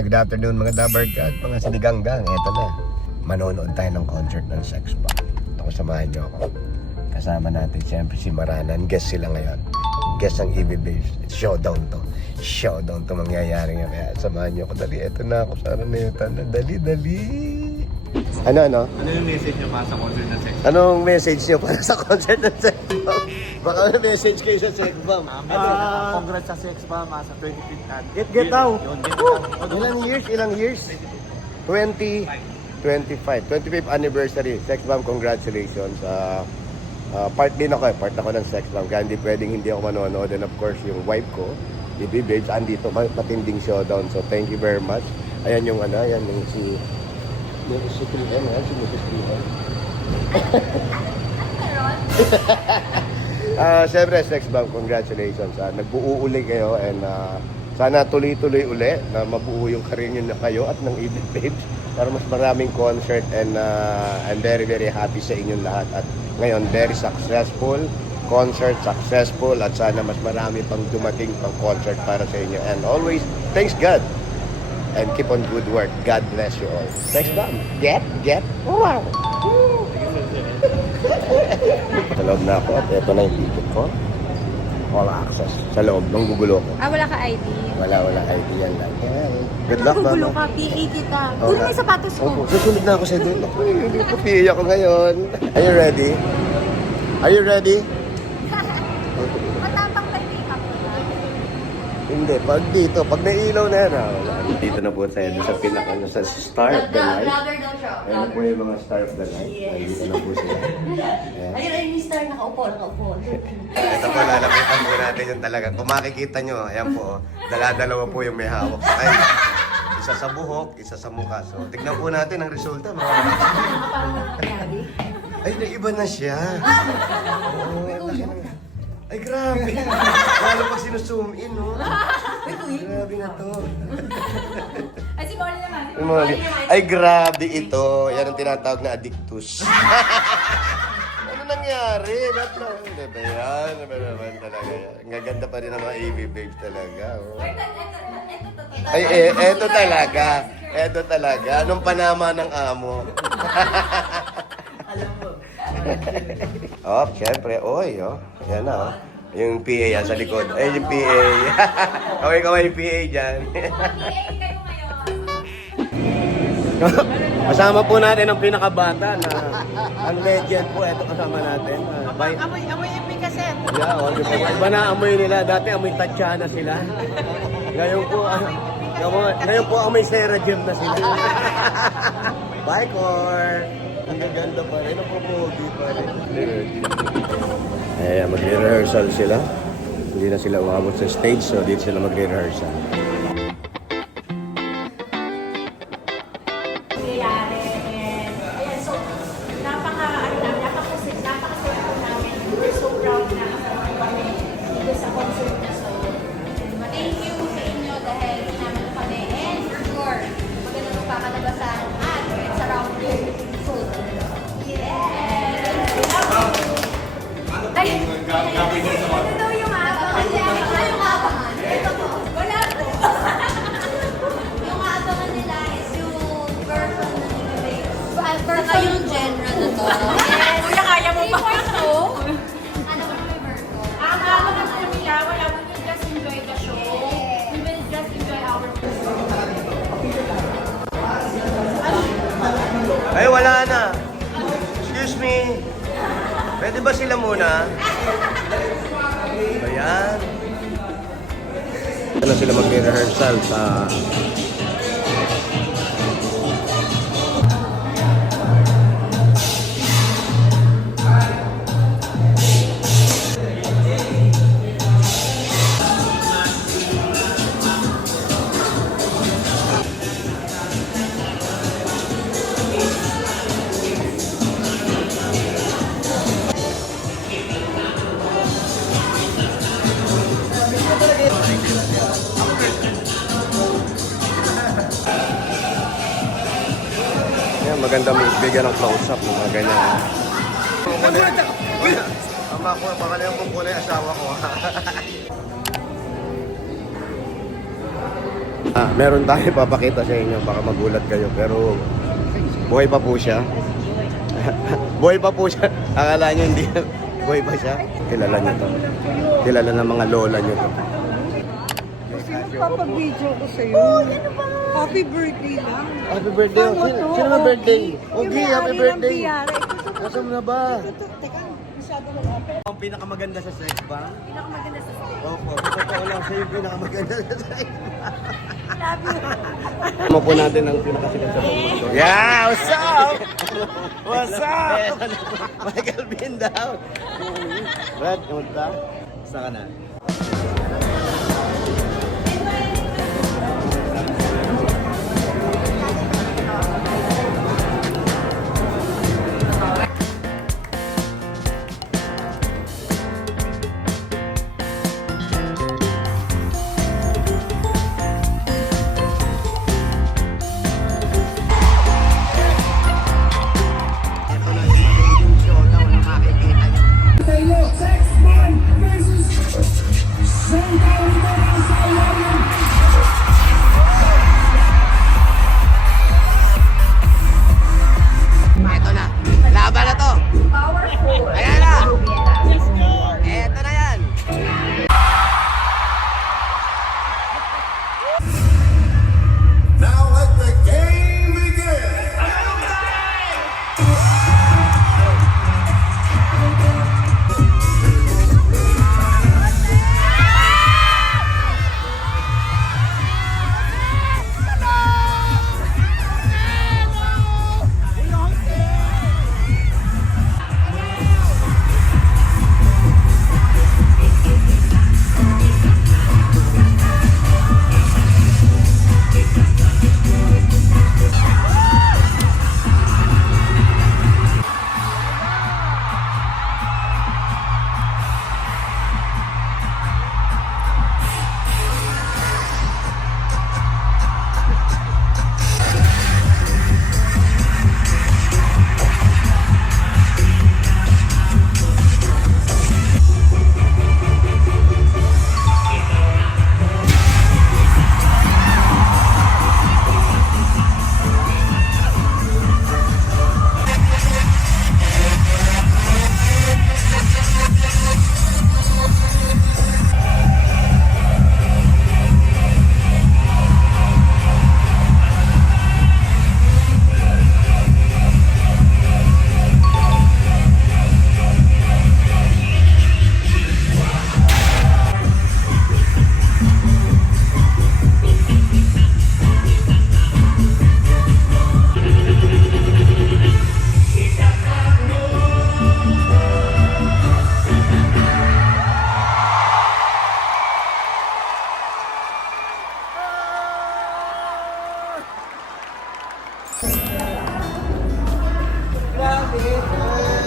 Good afternoon mga Dabarkad, mga siniganggang. Eto na, manonood tayo ng concert ng Sex Bomb. Ito ko, samahan nyo ako. Kasama natin siyempre si Maranan. Guest sila ngayon. Guest ang EB Babes. Showdown to. Showdown to mangyayari nga. Kaya samahan nyo ako. Dali, eto na ako. Sana na yun. Dali. Ano? Ano yung message nyo para sa concert ng Sex Bomb? Anong message nyo para sa concert ng Sex Bomb? Baka may message kayo sa Sex Bomb. Congrats sa Sex Bomb sa 25th anniversary. Get out! Yun, get out. Ilang years? 25th anniversary. Sex Bomb, congratulations. Part din ako part ako ng Sex Bomb. Kaya hindi pwedeng hindi ako manonood. And of course, yung wife ko, EB Babes, andito, matinding showdown. So thank you very much. Ayan yung ayan yung si 3M, si Mrs. 3M. Siyempre, Sex Bomb, congratulations. Nagbuo uli kayo and sana tuloy-tuloy uli na mabuo yung career nyo na kayo at ng EB Babes para mas maraming concert and I'm very happy sa inyong lahat at ngayon very successful concert, successful at sana mas marami pang dumating pang concert para sa inyo and always thanks God and keep on good work. God bless you all. Sex Bomb, get wow. Sa loob na ako at ito na yung ticket ko. All access. Sa loob, nung gugulo ko. Wala ka ID. Wala ID yan lang. Good luck, Gugulo mama. ka, PA kita. Oo Kunin nga. mo yung sapatos ko. Opo, susunod na ako sa doon. Ako, hindi ko PA ako ngayon. Are you ready? Are you ready? Matapang na yung makeup ko na. Hindi, pag nailaw na yan. Wala. Dito na po tayo sa pinaka, sa Star of the Night. Vlogger daw siya. Ayan po yung mga Star of the Night. Nandito na po sila. Ayan. Ayun, yung star nakaupo. Ito po, lalapitan po natin yung talaga. Kung makikita nyo, ayan po, dala-dalawa po yung may hawak sa kayo. Isa sa buhok, isa sa mukha. So, tignan po natin ang resulta. Ay, naiba na siya. Oo, ang laki ng... Ay, grabe. Lalo pag sinuzoom in, no? Grabe na to. Ay, si Molly naman. Ay, grabe ito. Yan ang tinatawag na addictus. Ano nangyari? Ba't lang? Diba yan? Diba naman talaga yan? Ang gaganda pa rin ang mga EB Babes talaga. Oh. Ay, eto talaga. Eto talaga. Anong panama ng amo? Alam mo. Oh, syempre. Oy, oh. Yan na, oh. Yung PA yan sa likod. Ay, yung PA. Okay, kaway yung PA dyan. Kasama po natin ang pinakabata na ang legend po. Ito kasama natin. Amoy yung cassette. Yeah, all the time. Iba na amoy nila. Dati amoy Tatiana sila. Ngayon po, ngayon po amoy Sarah Jim na sila. Bye, Cor! Ang gaganda pa rin. Ang popogi pa rin. Eh, magre-rehearsal sila. Hindi na sila umabot sa stage, so dito sila magre-rehearsal. Ayan, so, napaka-successful namin. We're so proud na kasama kami dito sa concert na so. Thank you sa inyo dahil namin kami. And for sure, maganda nung kakalabasan at it's around you. So, yes! Ay, ito daw yung abangan. Yung abangan. Ito po. Wala po. Yung abangan nila is yung version na nila. Yung genre na to. Yes. Kuya, kaya mo ba? Ano ba may version? Ang abangan po nila, wala po yung just enjoy the show. We will just enjoy our Ay, wala na. Excuse me. Pwede ba sila muna? Ayan. Ano sila mag-rehearsal sa... Maganda mo bigyan ng close-up, mga ganyan. Tama ko, baka na yung kukulay asawa ko. Meron tayo papakita sa inyo, baka magulat kayo, pero buhay pa po siya. Buhay pa po siya. Akala nyo hindi, buhay pa siya. Kilala nyo to. Kilala ng mga lola nyo to. Papag-video ko sa'yo. Happy birthday lang. Happy birthday. Sino na birthday? Okay, happy birthday. Kasam na ba? Teka, masyado lang ako. Ang pinakamaganda sa sex bomb? Pinakamaganda sa sa'yo. Opo, totoo lang siya yung pinakamaganda sa sex Love you. Mo po natin ang pinakasikat sa buong mundo. Yeah, what's up? What's up? Michael Bean daw. Brad, kamusta? Saan ka na? Ito na. Laban na to. Powerful. Ayan na. Ito na yan. Now let the game begin.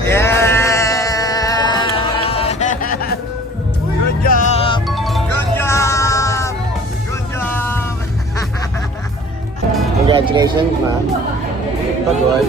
Yeah! Good job! Good job! Good job! Congratulations, ma'am. Pagod.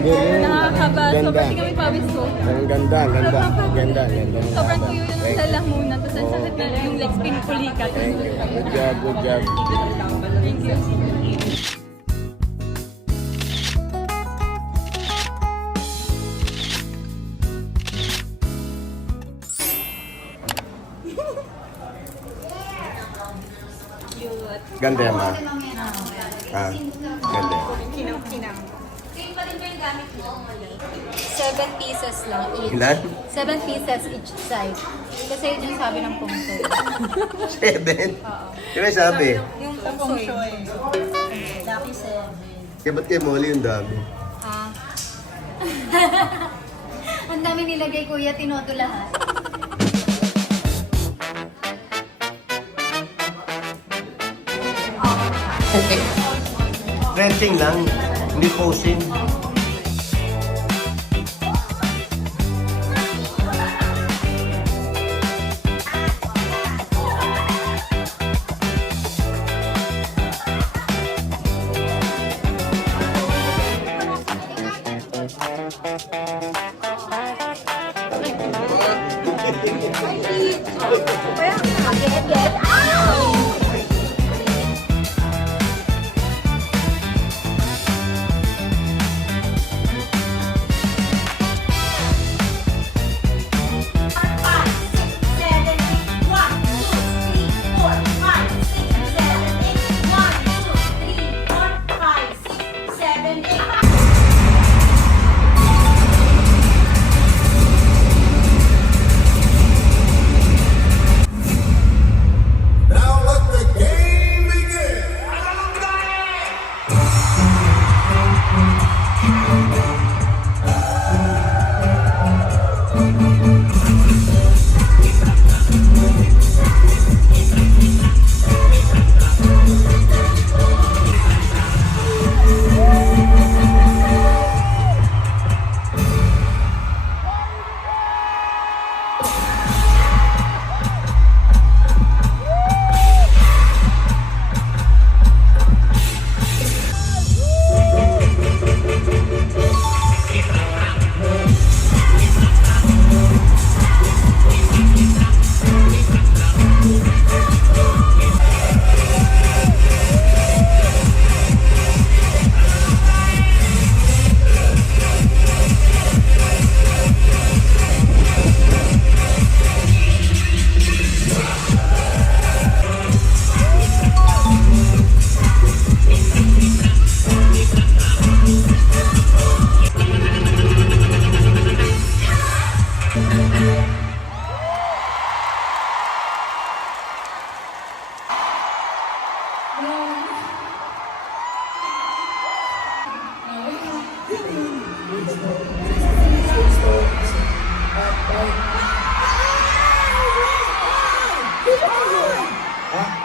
Nakakaba. Ganda. Sobrang tingin pawis ko. Ang ganda, ang ganda. Ang ganda, ang ganda. Sobrang tuyo yung Thank sa you. lamunan. Tapos ang sakit na yung legs pinupulikat. Thank you. Good job, good job. Thank you. Ganda yan, ma'am. Ganda yan. Same pa rin ba yung gamit mo? 7 pieces lang each. Ilan? 7 pieces each side. Kasi yun yung sabi ng pungsoy. 7? Yung may sabi? Yung pungsoy. Lucky 7. Kaya ba't kayo Molly yung dami? Ah. Ang dami nilagay kuya, tinoto lahat. Stretching lang, hindi posing. Get out!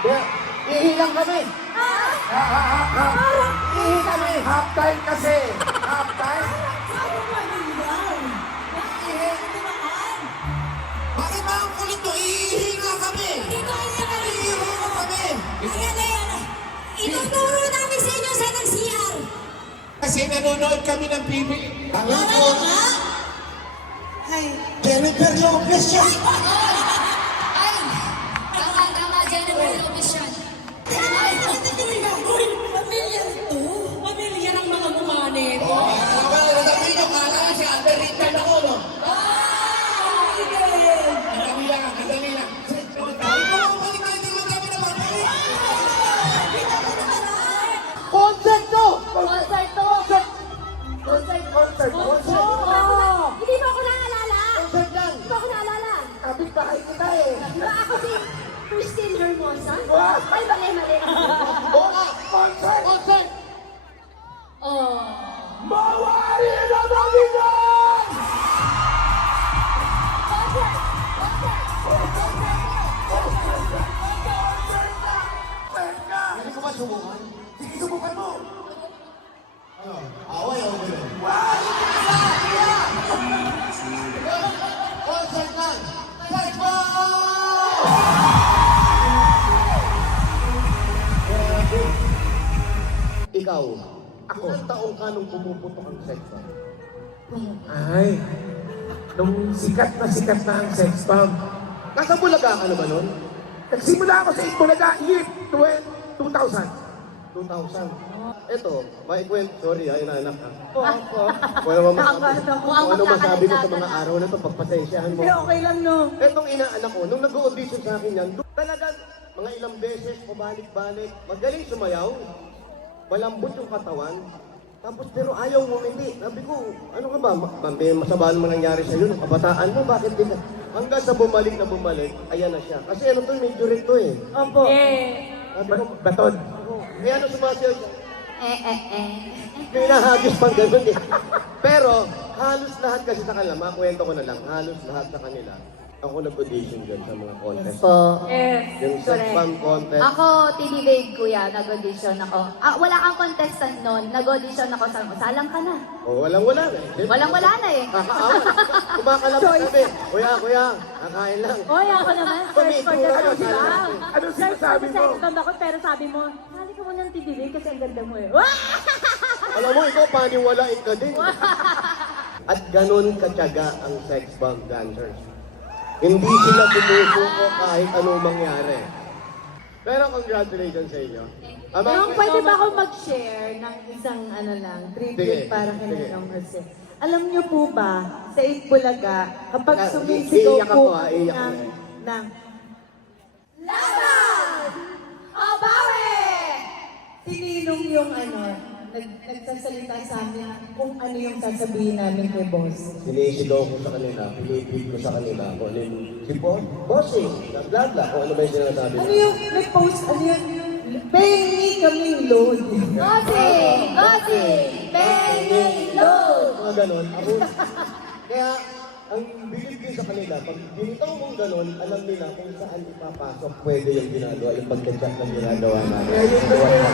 Ihi lang kami. Ihi kami. Half time kasi. Half time. Bakit ba ang kulit mo? Iihi nga kami. Iihi nga kami. Ituturo namin sa inyo sa nag-CR. Kasi nanonood kami ng PB. Alam Wala ko, nga. Jennifer Lopez siya. Ay, tama, Jennifer Lopez yan. Pamilya to? Pamilya ng mga gumane. Sabi nyo, kala nga si Under Richard ako, no? Madami lang, madami lang. Concert to! Concert to. Concert! Hindi mo ako naalala. Concert lang! Hindi mo ako naalala. Kapit bahay kita eh! Di ba ako si Christine Hermosa? Wow. Ay, mali. Oo nga! Concert! Concert! Oh. Mawari na Panginoon! Hindi ko ba subukan? Sige, subukan mo! Ano? Away o gulo? Concert lang! Concert mo! Ikaw, ilang taong ka nung pumuputok ang sex bomb? Ay, nung sikat na ang sex bomb. Nasa Bulaga ka na ba nun? Nagsimula ako sa Itbulaga, year 2000. 2000. Ito, maikwento, sorry ha, inaanak ha. Opo. Kung ano masabi, Nakakano ko. kung ano masabi mo sa mga araw na ito, pagpasensyahan mo. Pero okay lang, no? Etong inaanak ko, nung nag-audition sa akin yan, talagang mga ilang beses, pabalik-balik, magaling sumayaw, malambot yung katawan, tapos pero ayaw mo hindi. Sabi ko, ano ka ba? May masama naman nangyari sa'yo, nung kabataan mo, bakit di ka? Hanggang sa bumalik na bumalik, ayan na siya. Kasi ano to, medyo rin to eh. Opo. Sabi ko, Baton. kaya ano sumasayaw siya? May nahagis pang ganun eh. Pero, halos lahat kasi sa kanila, makwento ko na lang, halos lahat sa kanila, ako nag-audition dyan sa mga contest. Po. Yung sex bomb contest. Ako, TV-Babe kuya, nag-audition ako. Wala kang contestant noon, nag-audition ako sa salang ka na. Oh, walang-wala na eh. Walang-wala na eh. Kakaawa. Kumakalapit kami. Kuya, kakain lang. Oy, ako naman, search for the Pamitura ka, sex sabi bomb. natin. Ano sinasabi mo? Sex bomb ako, pero sabi mo, sali ka mo ng TV-Babe kasi ang ganda mo eh. Wah! Alam mo, ikaw paniwalain ka din. At ganun katyaga ang sex bomb dancers. Hindi sila tumusuko kahit anong mangyari. Pero congratulations sa inyo. Yung pwede ba ako mag-share ng isang tribute Sige, para kay sige. Manong Jose? Alam niyo po ba, sa Itbulaga, kapag Ah, sumisigaw iiyak po ako, iiyak ako. ng Laban! O, bawi! sininong yung nagsasalita sa amin kung ano yung sasabihin namin kay boss. Sinisigaw ko sa kanila, pinipig ko sa kanila, kung ano yung, si bossing, bla bla, kung ano ba yung sinasabi Ano nila. yung nag-post, ano yun? Pengi kaming load. Gosi! Penny load! Mga ganon. Ako, kaya, ang bilib din sa kanila, pag binitaw mong ganon, alam nila kung saan ipapasok pwede yung ginagawa, yung pagkatsak na ginagawa namin.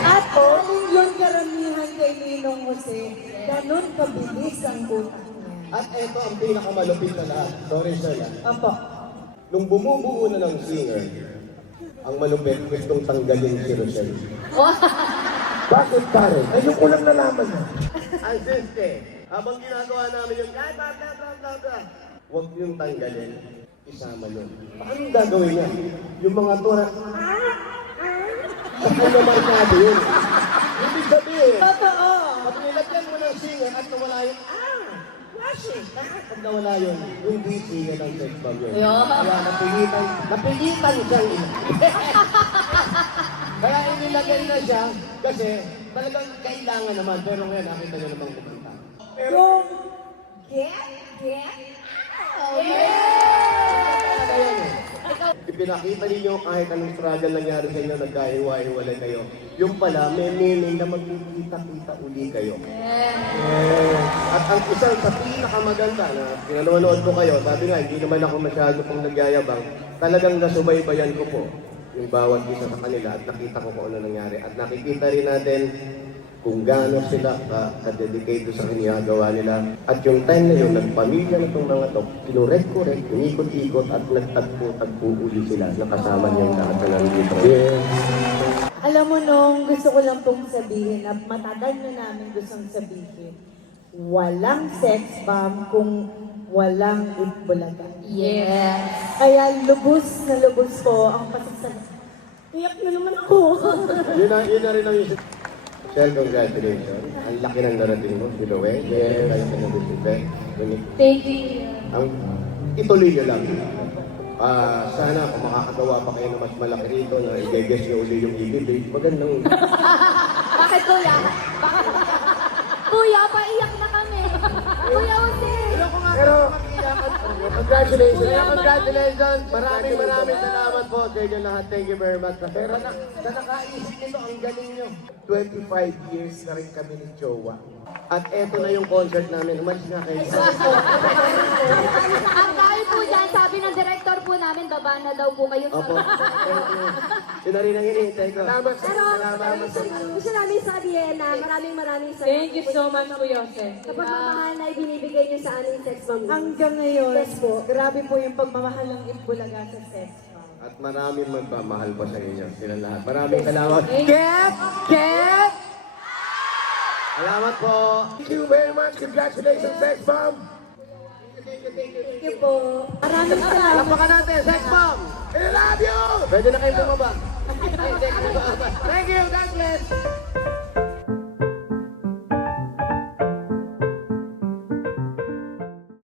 At alin yun karamihan kay Ninong Jose, ganun kabilis ang utak niya. At eto ang pinakamalupit na lahat. Sorry sir ah. Opo. Nung bumubuo na ng singer, ang malupit, gustong tanggalin si Rochelle. Bakit pare? Ayun ko lang nalaman na. Ang siste, habang ginagawa namin yung bla, huwag niyong tanggalin, isama nun. Paano yung gagawin niya? Yung mga tura, baka naman sabi yun. Ibig sabihin, Totoo. pag nilagyan mo ng singer at nawala yun, pag nawala yun, hindi singer ng sex bomb yun. Kaya napilitan siyang Kaya inilagay na siya kasi talagang kailangan naman. Pero ngayon, nakita niyo namang kumanta. Yung Talaga yan eh. Ipinakita ninyo kahit anong struggle nangyari sa inyo, nagkahiwa-hiwalay kayo. Yung pala, may meaning na magkikita-kita uli kayo. At ang isang sa pinakamaganda na pinanonood ko kayo, sabi nga, hindi naman ako masyado pang nagyayabang, talagang nasubaybayan ko po yung bawat isa sa kanila at nakita ko kung ano nangyari. At nakikita rin natin kung gaano sila ka-dedicate sa ginagawa nila. At yung time na yun, nagpamilya na itong mga to, kinurek-kurek, umikot-ikot at nagtagpo-tagpo uli sila. Nakasama niyang lahat na nandito. Alam mo nung gusto ko lang pong sabihin at matagal na namin gustong sabihin, walang sex bomb kung walang Itbulaga. Yes. Kaya lubos na lubos po ang pasasalamat. Iyak na naman ako. Yun na rin ang isip. Sir, congratulations. Ang laki ng narating mo, si Loe. Yes. Kayo ka nag-isipin. Thank you. Ituloy niyo lang. Sana kung makakagawa pa kayo ng mas malaki rito na i-guess niyo uli yung ibibig, magandang... Bakit kuya? Kuya, paiyak na kami. Kuya Jose. Pero, congratulations. Maraming salamat po sa inyo lahat. Thank you very much. Pero sa nakaisip nito, ang galing nyo. 25 years na rin kami ni Jowa. At eto na yung concert namin. Umalis na kayo. Ang dahil po dyan, sabi ng director po namin, baba na daw po kayo sa... Opo. Thank you. Yun na rin ang hinihintay ko. Salamat sa Pero, salamat sa gusto namin sabihin na maraming salamat. Thank you so much, Kuya Jose. Sa pagmamahal na ibinibigay niyo sa aming sex bomb. Hanggang ngayon, Yes po. grabe po yung pagmamahal ng Itbulaga sa sex bomb. At maraming magpamahal po sa inyo. Sila lahat. Maraming salamat. Ket! Salamat po. Thank you very much. Congratulations, Sex Bomb. Thank you po. Maraming salamat. Lapakan natin. Sex bomb. I love you! Pwede na kayo bumaba. Thank you. God bless.